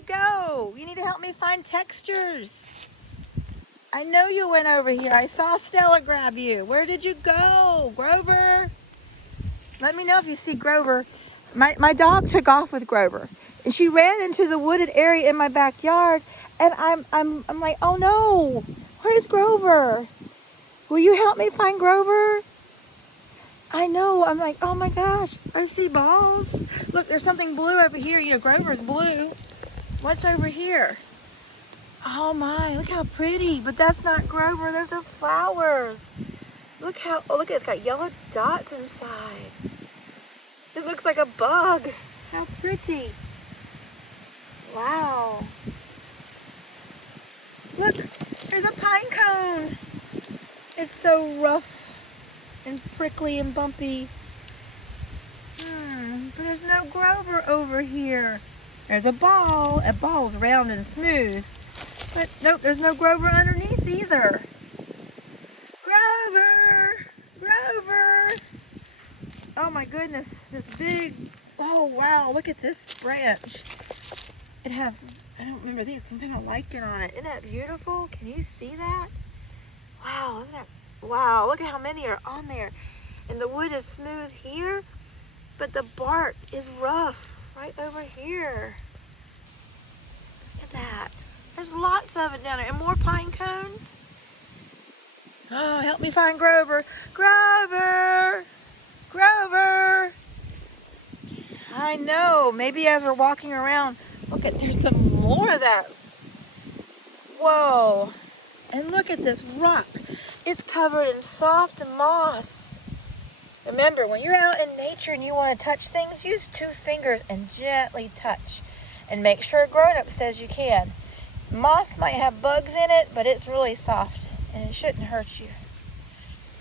you go? You need to help me find textures. I know you went over here. I saw Stella grab you. Where did you go, Grover? Let me know if you see Grover. My dog took off with Grover, and she ran into the wooded area in my backyard, and I'm like, oh no, where's Grover? Will you help me find Grover? I know, I'm like, oh my gosh, I see balls. Look, there's something blue over here. You know, Grover's blue. What's over here? Oh my, look how pretty, but that's not Grover, those are flowers. Look how, oh look, it's got yellow dots inside. It looks like a bug. How pretty. Wow. Look, there's a pine cone. It's so rough and prickly and bumpy. But there's no Grover over here. There's a ball. A ball's round and smooth. But nope, there's no Grover underneath either. Grover! Grover! Oh my goodness, this big, oh wow, look at this branch. It has, I don't remember, I think it's some kind of lichen on it. Isn't that beautiful? Can you see that? Wow, isn't that, wow, look at how many are on there. And the wood is smooth here, but the bark is rough right over here. Look at that. There's lots of it down there. And more pine cones. Oh, help me find Grover. Grover! Grover! I know. Maybe as we're walking around, look at, there's some more of that. Whoa. And look at this rock. It's covered in soft moss. Remember, when you're out in nature and you want to touch things, use 2 fingers and gently touch. And make sure a grown-up says you can. Moss might have bugs in it, but it's really soft and it shouldn't hurt you.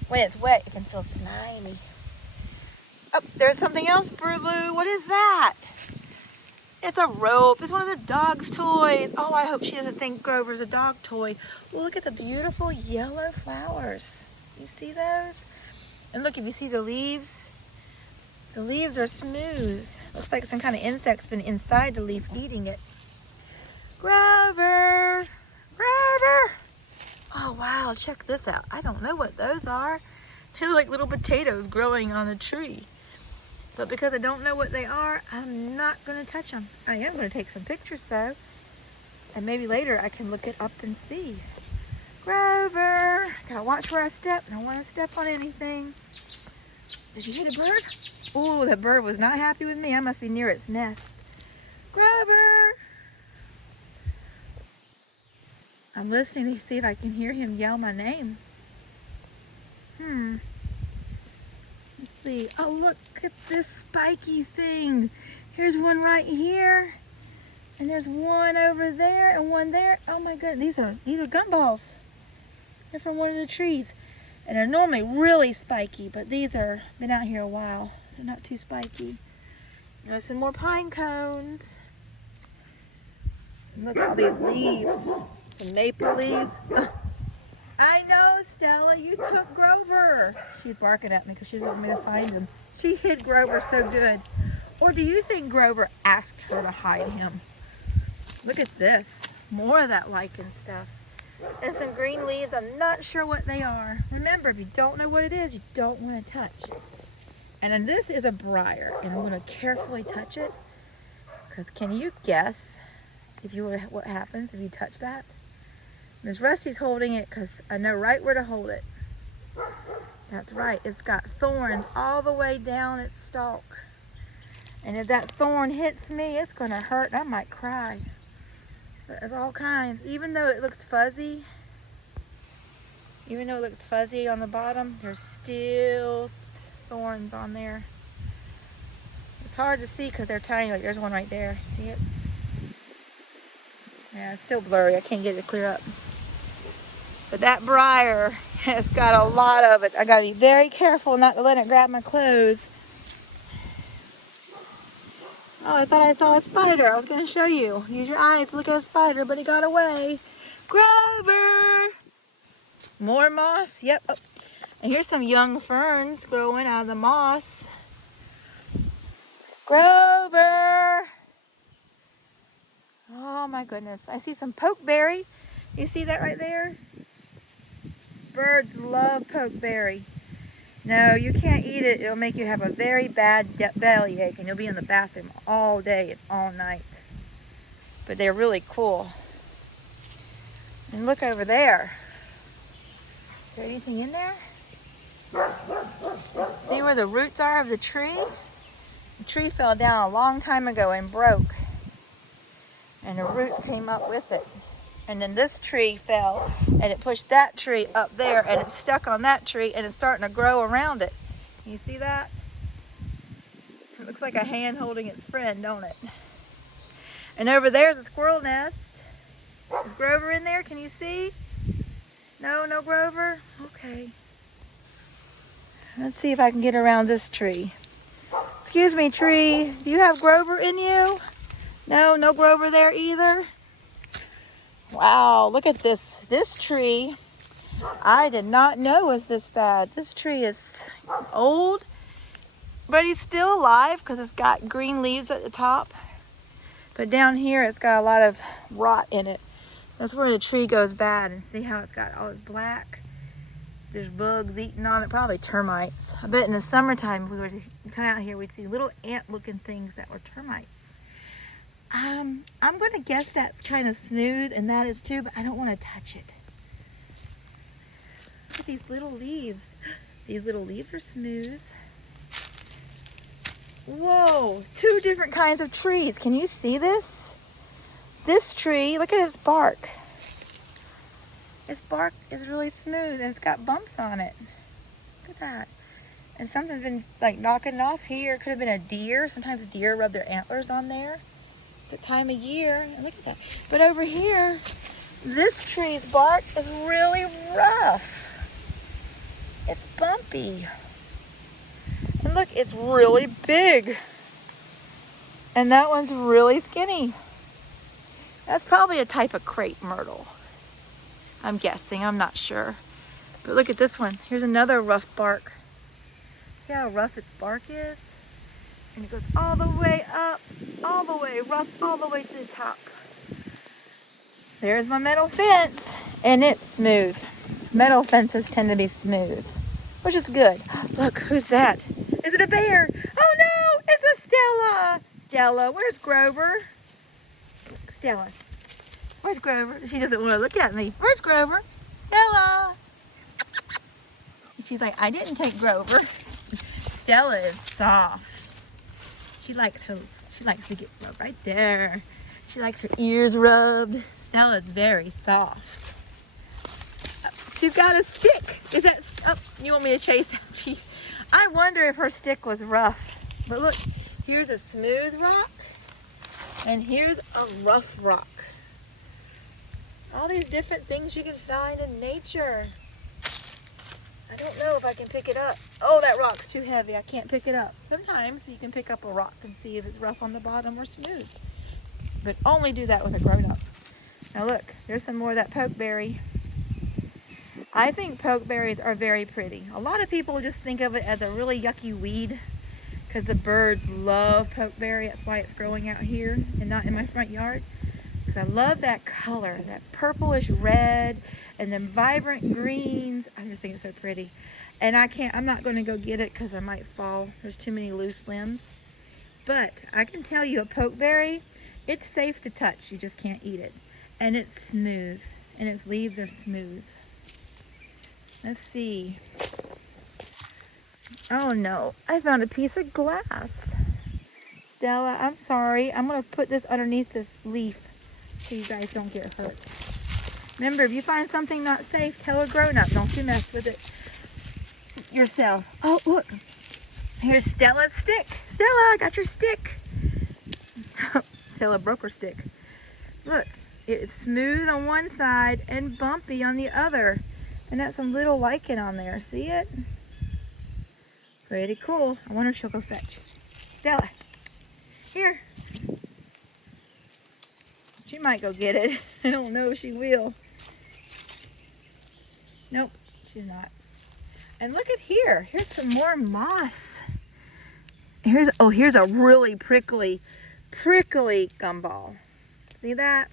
When it's wet, it can feel slimy. Oh, there's something else, Brulu. What is that? It's a rope. It's one of the dog's toys. Oh, I hope she doesn't think Grover's a dog toy. Well, look at the beautiful yellow flowers. You see those? And look, if you see the leaves are smooth. Looks like some kind of insect's been inside the leaf eating it. Grover! Grover! Oh, wow, check this out. I don't know what those are. They're like little potatoes growing on a tree. But because I don't know what they are, I'm not going to touch them. I am going to take some pictures, though. And maybe later I can look it up and see. Grover! Gotta watch where I step. I don't want to step on anything. Did you hit a bird? Oh, that bird was not happy with me. I must be near its nest. Grover! I'm listening to see if I can hear him yell my name. Let's see. Oh, look at this spiky thing. Here's one right here. And there's one over there and one there. Oh my goodness, these are gumballs. They're from one of the trees. And they're normally really spiky, but these are been out here a while. They're not too spiky. There's some more pine cones. And look at all these leaves. Some maple leaves. I know, Stella, you took Grover. She's barking at me because she doesn't want me to find him. She hid Grover so good. Or do you think Grover asked her to hide him? Look at this. More of that lichen stuff. And some green leaves. I'm not sure what they are. Remember, if you don't know what it is, you don't want to touch. And then this is a briar. And I'm going to carefully touch it. Because can you guess what happens if you touch that? Miss Rusti's holding it because I know right where to hold it. That's right. It's got thorns all the way down its stalk. And if that thorn hits me, it's going to hurt. I might cry. But there's all kinds. Even though it looks fuzzy on the bottom, there's still thorns on there. It's hard to see because they're tiny. Like there's one right there. See it? Yeah, it's still blurry. I can't get it to clear up. But that briar has got a lot of it. I gotta be very careful not to let it grab my clothes. Oh, I thought I saw a spider. I was gonna show you. Use your eyes to look at a spider, but he got away. Grover! More moss. Yep. Oh. And here's some young ferns growing out of the moss. Grover! Oh, my goodness. I see some pokeberry. You see that right there? Birds love pokeberry. No, you can't eat it. It'll make you have a very bad bellyache and you'll be in the bathroom all day and all night. But they're really cool. And look over there. Is there anything in there? See where the roots are of the tree? The tree fell down a long time ago and broke. And the roots came up with it. And then this tree fell and it pushed that tree up there and it's stuck on that tree and it's starting to grow around it. You see that? It looks like a hand holding its friend, don't it? And over there's a squirrel nest. Is Grover in there? Can you see? No, no Grover? Okay. Let's see if I can get around this tree. Excuse me, tree. Do you have Grover in you? No, no Grover there either? Wow, look at this. This tree, I did not know was this bad. This tree is old, but he's still alive because it's got green leaves at the top. But down here, it's got a lot of rot in it. That's where the tree goes bad. And see how it's got all this black? There's bugs eating on it, probably termites. I bet in the summertime, if we were to come out here, we'd see little ant-looking things that were termites. I'm going to guess that's kind of smooth, and that is too, but I don't want to touch it. Look at these little leaves. These little leaves are smooth. Whoa, 2 different kinds of trees. Can you see this? This tree, look at its bark. Its bark is really smooth, and it's got bumps on it. Look at that. And something's been like knocking it off here. Could have been a deer. Sometimes deer rub their antlers on there. It's the time of year. And look at that. But over here, this tree's bark is really rough. It's bumpy. And look, it's really big. And that one's really skinny. That's probably a type of crepe myrtle. I'm guessing, I'm not sure. But look at this one. Here's another rough bark. See how rough its bark is? And it goes all the way up, all the way, rough all the way to the top. There's my metal fence, and it's smooth. Metal fences tend to be smooth, which is good. Look, who's that? Is it a bear? Oh no, it's a Stella. Stella, where's Grover? Stella, where's Grover? She doesn't want to look at me. Where's Grover? Stella. She's like, I didn't take Grover. Stella is soft. She likes to get rubbed right there. She likes her ears rubbed. Stella's very soft. She's got a stick. Is that, oh, you want me to chase after you? I wonder if her stick was rough. But look, here's a smooth rock, and here's a rough rock. All these different things you can find in nature. I don't know if I can pick it up. Oh, that rock's too heavy. I can't pick it up. Sometimes you can pick up a rock and see if it's rough on the bottom or smooth. But only do that with a grown-up. Now look, there's some more of that pokeberry. I think pokeberries are very pretty. A lot of people just think of it as a really yucky weed because the birds love pokeberry. That's why it's growing out here and not in my front yard. Because I love that color, that purplish red and then vibrant greens. I just think it's so pretty. And I'm not going to go get it because I might fall. There's too many loose limbs. But I can tell you a pokeberry, it's safe to touch. You just can't eat it. And it's smooth. And its leaves are smooth. Let's see. Oh no, I found a piece of glass. Stella, I'm sorry. I'm going to put this underneath this leaf so you guys don't get hurt. Remember, if you find something not safe, tell a grown-up. Don't you mess with it yourself. Oh, look. Here's Stella's stick. Stella, I got your stick. Stella broke her stick. Look, it's smooth on one side and bumpy on the other. And that's some little lichen on there. See it? Pretty cool. I wonder if she'll go fetch. Stella, here. She might go get it. I don't know if she will. Nope, she's not. And look at here. Here's some more moss. Here's a really prickly gumball. See that?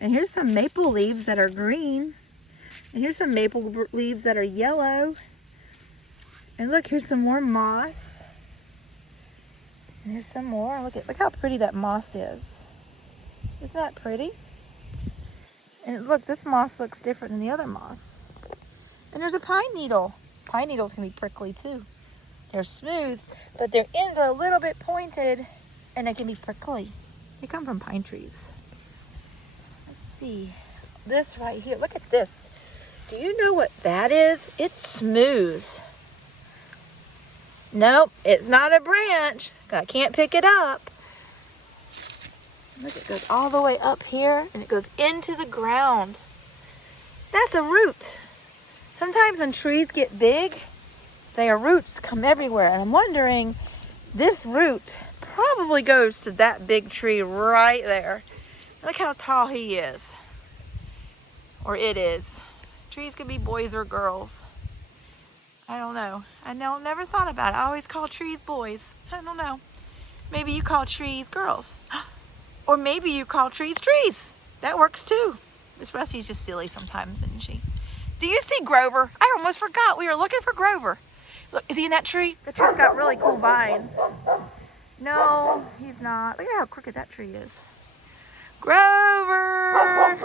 And here's some maple leaves that are green. And here's some maple leaves that are yellow. And look, here's some more moss. And here's some more. Look how pretty that moss is. Isn't that pretty? And look, this moss looks different than the other moss. And there's a pine needle. Pine needles can be prickly too. They're smooth, but their ends are a little bit pointed and they can be prickly. They come from pine trees. Let's see. This right here, look at this. Do you know what that is? It's smooth. Nope, it's not a branch. I can't pick it up. Look, it goes all the way up here and it goes into the ground. That's a root. Sometimes when trees get big, their roots come everywhere. And I'm wondering, this root probably goes to that big tree right there. Look how tall he is. Or it is. Trees could be boys or girls. I don't know. Never thought about it. I always call trees boys. I don't know. Maybe you call trees girls. Or maybe you call trees trees. That works too. Miss Rusti's just silly sometimes, isn't she? Do you see Grover? I almost forgot. We were looking for Grover. Look, is he in that tree? The tree's got really cool vines. No, he's not. Look at how crooked that tree is. Grover!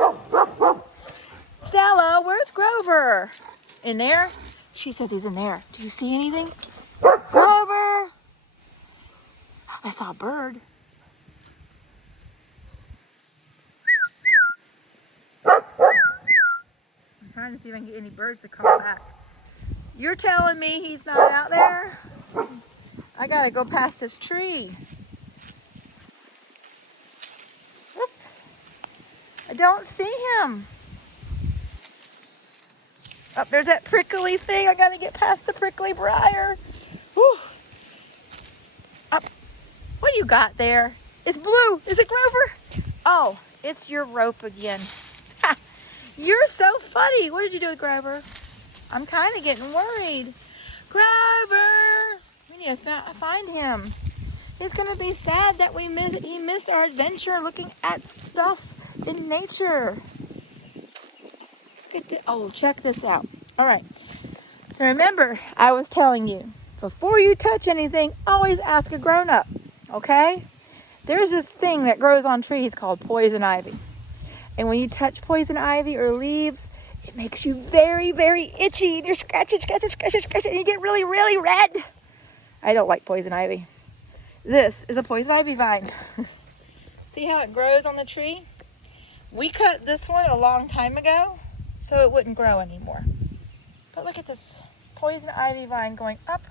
Stella, where's Grover? In there? She says he's in there. Do you see anything? Grover! I saw a bird. I'm trying to see if I can get any birds to call back. You're telling me he's not out there? I gotta go past this tree. Oops. I don't see him. Oh, there's that prickly thing. I gotta get past the prickly briar. Whew. Up. What do you got there? It's blue. Is it Grover? Oh, it's your rope again. Ha. You're so funny. What did you do with Grover? I'm kind of getting worried. Grover! We need to find him. He's going to be sad that he missed our adventure looking at stuff in nature. Oh, check this out. All right. So remember, I was telling you, before you touch anything, always ask a grown-up, okay? There's this thing that grows on trees called poison ivy. And when you touch poison ivy or leaves, it makes you very, very itchy. And you're scratching, and you get really, really red. I don't like poison ivy. This is a poison ivy vine. See how it grows on the tree? We cut this one a long time ago, so it wouldn't grow anymore. But look at this poison ivy vine going up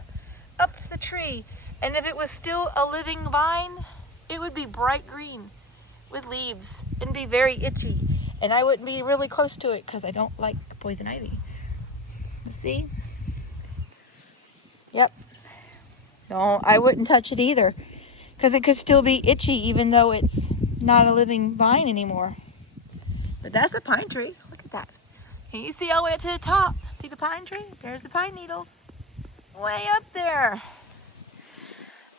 the tree. And if it was still a living vine, it would be bright green with leaves and be very itchy. And I wouldn't be really close to it because I don't like poison ivy. See? Yep. No, I wouldn't touch it either because it could still be itchy even though it's not a living vine anymore. But that's a pine tree. Look at that. Can you see all the way up to the top? See the pine tree? There's the pine needles. Way up there.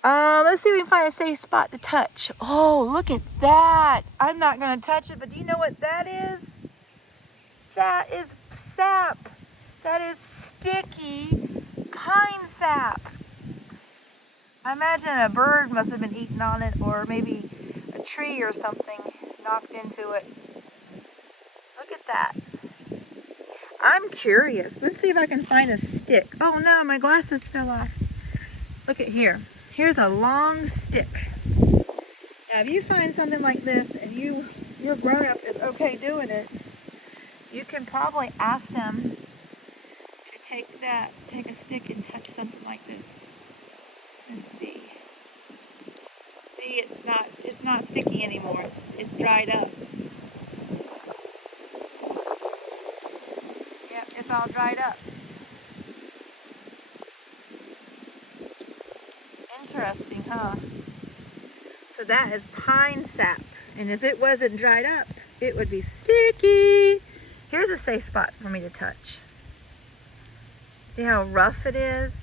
Let's see if we can find a safe spot to touch. Oh, look at that. I'm not going to touch it, but do you know what that is? That is sap. That is sticky pine sap. I imagine a bird must have been eating on it, or maybe a tree or something knocked into it. Look at that. I'm curious. Let's see if I can find a stick. Oh no, my glasses fell off. Look at here. Here's a long stick. Now, if you find something like this and your grown-up is okay doing it, you can probably ask them to take a stick and touch something like this. Let's see. See, it's not sticky anymore. It's dried up. Yep, it's all dried up. Interesting, huh? So that is pine sap. And if it wasn't dried up, it would be sticky. Here's a safe spot for me to touch. See how rough it is?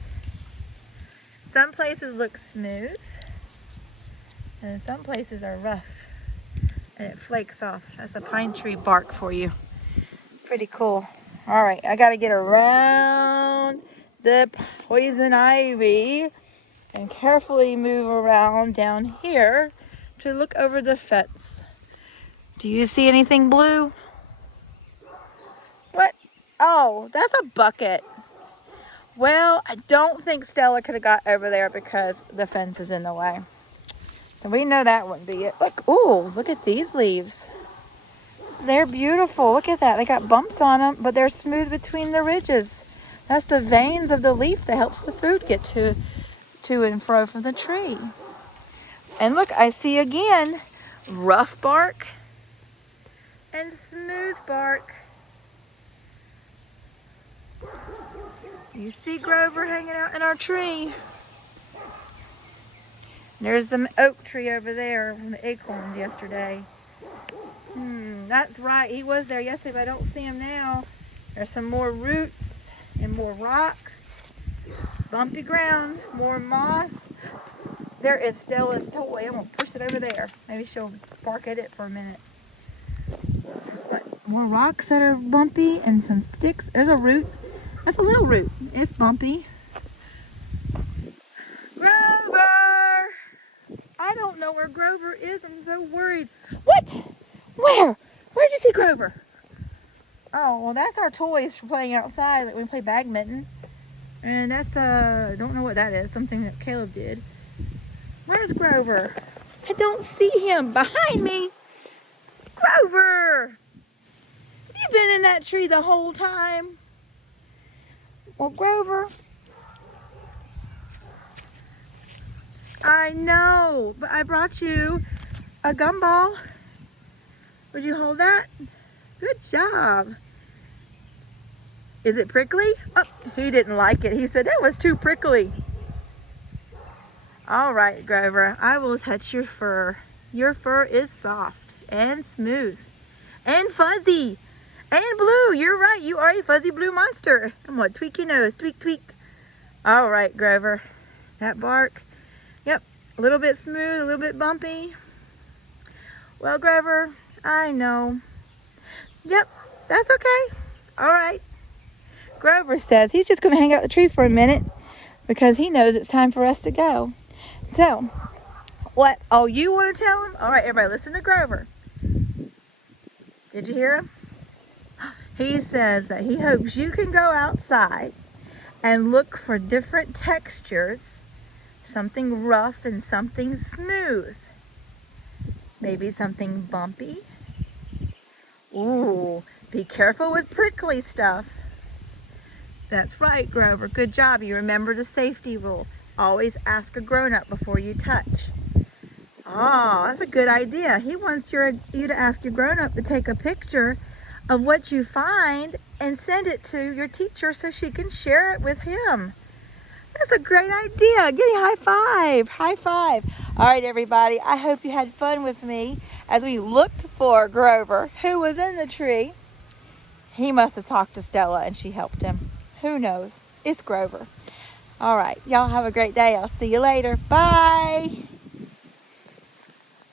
Some places look smooth, and some places are rough. and it flakes off. That's a pine tree bark for you. Pretty cool. All right, I gotta get around the poison ivy and carefully move around down here to look over the fence. Do you see anything blue? What? Oh, that's a bucket. Well, I don't think Stella could have got over there because the fence is in the way. So we know that wouldn't be it. Look, ooh, look at these leaves. They're beautiful. Look at that. They got bumps on them, but they're smooth between the ridges. That's the veins of the leaf that helps the food get to and fro from the tree. And look, I see again rough bark and smooth bark. You see Grover hanging out in our tree. There's the oak tree over there from the acorns yesterday. That's right, he was there yesterday, but I don't see him now. There's some more roots and more rocks. Bumpy ground, more moss. There is Stella's toy. I'm gonna push it over there. Maybe she'll bark at it for a minute. There's what, more rocks that are bumpy and some sticks. There's a root. That's a little root. It's bumpy. Grover! I don't know where Grover is. I'm so worried. What? Where? Where'd you see Grover? Oh, well, that's our toys for playing outside. Like we play badminton. And that's, I don't know what that is. Something that Caleb did. Where's Grover? I don't see him. Behind me. Grover! Have you been in that tree the whole time? Well, Grover. I know, but I brought you a gumball. Would you hold that? Good job. Is it prickly? Oh, he didn't like it. He said that was too prickly. All right, Grover, I will touch your fur. Your fur is soft and smooth and fuzzy and blue. You're right, you are a fuzzy blue monster. I'm gonna tweak your nose, tweak, tweak. All right, Grover, that bark, yep, a little bit smooth, a little bit bumpy. Well, Grover, I know. Yep, that's okay. All right. Grover says he's just going to hang out the tree for a minute because he knows it's time for us to go. So, what? Oh, you want to tell him? All right, everybody, listen to Grover. Did you hear him? He says that he hopes you can go outside and look for different textures, something rough and something smooth. Maybe something bumpy. Ooh, be careful with prickly stuff. That's right, Grover. Good job. You remember the safety rule. Always ask a grown-up before you touch. Oh, that's a good idea. He wants you to ask your grown-up to take a picture of what you find and send it to your teacher so she can share it with him. That's a great idea. Give me a high five. High five. All right, everybody. I hope you had fun with me as we looked for Grover, who was in the tree. He must have talked to Stella and she helped him. Who knows? It's Grover. All right. Y'all have a great day. I'll see you later. Bye.